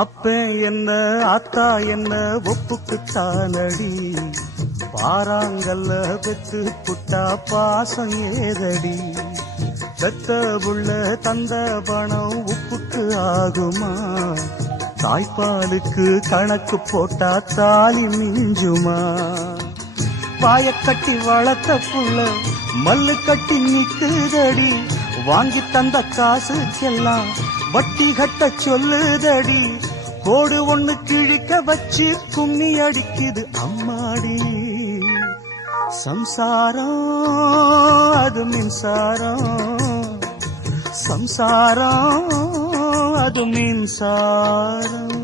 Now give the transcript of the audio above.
அப்ப என்ன ஆத்தா என்ன ஒப்புக்குத்தானடி, பாறாங்கல்ல பெத்து புட்டா பாசம் ஏதடி, பெத்த புள்ள தந்த பணம் உப்புக்கு ஆகுமா, தாய்ப்பாலுக்கு கணக்கு போட்டா தாலி மிஞ்சுமா, பாயக்கட்டி வளர்த்த புள்ள மல்லு கட்டி நிக்குதடி, வாங்கி தந்த காசுக்கெல்லாம் வட்டி கட்ட சொல்லுதடி, கோடு ஒண்ணு கிழிக்க வச்சு கும்மி அடிக்குது அம்மாடி, சம்சாரம் அது மின்சாரம், சம்சாரம் அது மின்சாரம்.